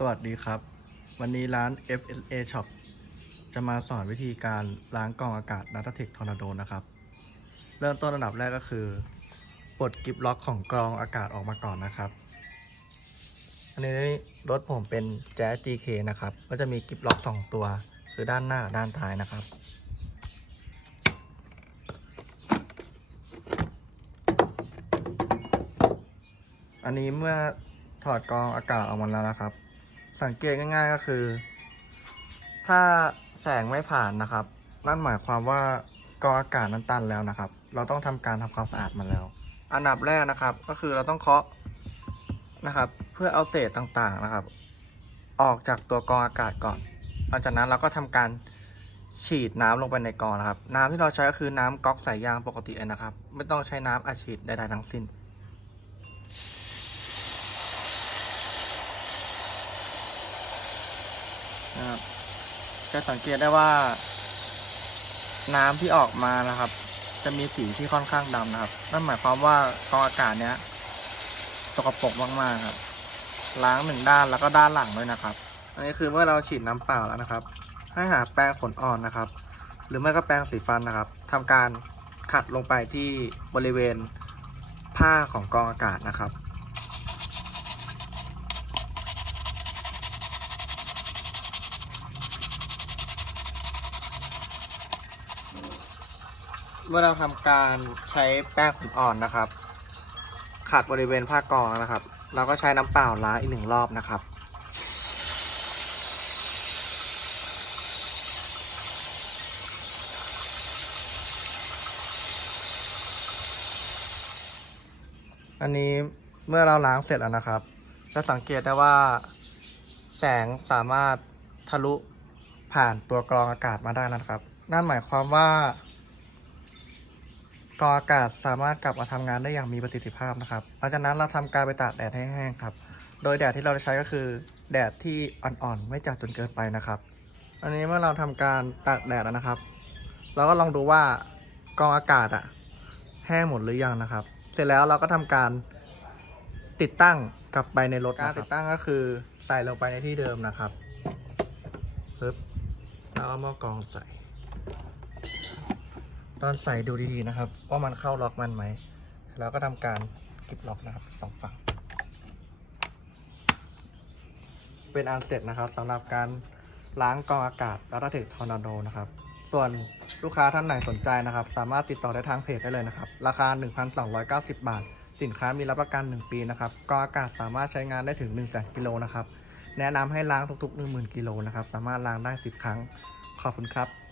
สวัสดีครับ วันนี้ร้าน FSA Shop จะมาสอนวิธีการล้างกรองอากาศ Datatech Tornado นะครับ เริ่มต้นอันดับแรกก็คือ ปลดกิฟล็อกของกรองอากาศออกมาก่อนนะครับ อันนี้รถผมเป็น Jazz GK นะครับ ก็จะมีกิฟล็อก2 ตัว คือด้านหน้าด้านท้ายนะครับ อันนี้เมื่อถอดกรองอากาศออกมาแล้วนะครับ สังเกตง่ายๆก็คือ ถ้าแสงไม่ผ่านนะครับ นั่นหมายความว่ากองอากาศนั้นตันแล้วนะครับ เราต้องทำการทำความสะอาดมันแล้ว อันดับแรกนะครับ ก็คือเราต้องเคาะนะครับ เพื่อเอาเศษต่างๆนะครับ ออกจากตัวกองอากาศก่อน หลังจากนั้นเราก็ทำการฉีดน้ำลงไปในกองนะครับ น้ำที่เราใช้ก็คือน้ำก๊อกสายยางปกติเลยนะครับ ไม่ต้องใช้น้ำอัดฉีดใดๆทั้งสิ้น นะครับ จะสังเกตได้ว่า น้ำที่ออกมานะครับ จะมีสีที่ค่อนข้างดำนะครับ นั่นหมายความว่ากองอากาศเนี้ยสกปรกมากๆครับ ล้างหนึ่งด้านแล้วก็ด้านหลังด้วยนะครับ อันนี้คือเมื่อเราฉีดน้ำเปล่าแล้วนะครับ ให้หาแปรงขนอ่อนนะครับ หรือไม่ก็แปรงสีฟันนะครับทำการขัดลงไปที่บริเวณผ้าของกองอากาศนะครับ เมื่อเราทำการใช้แป้งขุนอ่อนนะครับ ขัดบริเวณผ้ากรองนะครับ เราก็ใช้น้ำเปล่าล้างอีกหนึ่งรอบนะครับ อันนี้เมื่อเราล้างเสร็จแล้วนะครับจะสังเกตได้ว่า แสงสามารถทะลุผ่านตัวกรองอากาศมาได้นะครับ นั่นหมายความว่า กออากาศสามารถกลับมาทำงานได้อย่างมีประสิทธิภาพนะครับหลังจากนั้นเราทำการไปตากแดดให้แห้งครับ โดยแดดที่เราจะใช้ก็คือ แดดที่อ่อนๆ ไม่จัดจนเกินไปนะครับอันนี้เมื่อเราทำการตากแดดแล้วนะครับ เราก็ลองดูว่ากองอากาศอะแห้งหมดหรือยังนะครับ เสร็จแล้วเราก็ทำการติดตั้งกลับไปในรถการติดตั้งก็คือใส่ลงไปในที่เดิมนะครับปึ๊บแล้วเอาหม้อกองใส่ ตอนใส่ดูดีๆนะครับ ว่ามันเข้าล็อกมันไหม แล้วก็ทำการเก็บล็อกนะครับสองฝั่ง เป็นอันเสร็จนะครับสำหรับการล้างกรองอากาศ d a t a t e c h Tornado นะครับ ส่วนลูกค้าท่านไหนสนใจนะครับ สามารถติดต่อได้ทางเพจได้เลยนะครับ ราคา 1,290 บาท สินค้ามีรับประกัน 1 ปีนะครับกองอากาศสามารถใช้งานได้ถึง 1 0 0 0 0กิโลนะครับ แนะนำให้ล้างทุกๆ 10,000กิโลนะครับ สามารถล้างได้ 10 ครั้ง ขอบคุณครับ